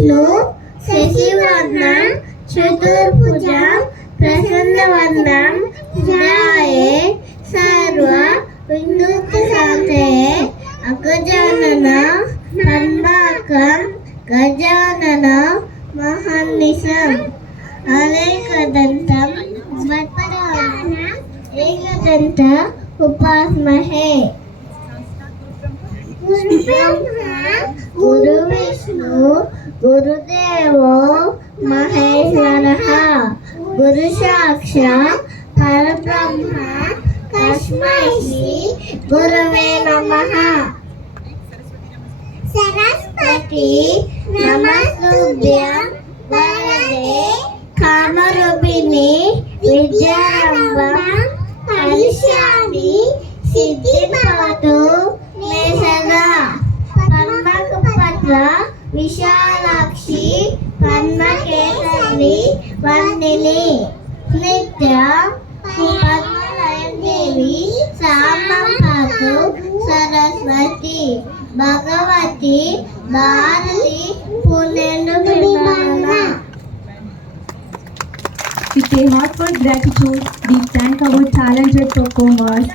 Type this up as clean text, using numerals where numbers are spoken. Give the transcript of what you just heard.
విష్ణు శశివర్ణం చతుర్భుజం ప్రసన్నవదనం ధ్యాయే సర్వ విఘ్నోపశాంతయే అగజానన పద్మార్కం గజానన మహర్నిశం అనేకదంతం వక్రతుండం ఏకదంత ఉపాస్మహే. గురు బ్రహ్మ గురు విష్ణు గురుదేవో మహేశ్వరః గురు సాక్షాత్ పరబ్రహ్మ తస్మై శ్రీ గురవే నమః. సరస్వతి నమస్తుభ్యం వరదే కామరూపిణి విద్యారంభం హరిష్యామి సిద్ధి భవతు మే సదా. పద్మకుపత్ర విశాలాక్షి పద్మకేసరి వందిని నిత్య పద్మలయదేవి సామపాతు సరస్వతి భగవతి భారతి పుణ్యను విమాన. With a heartfelt gratitude, we thank our talented performers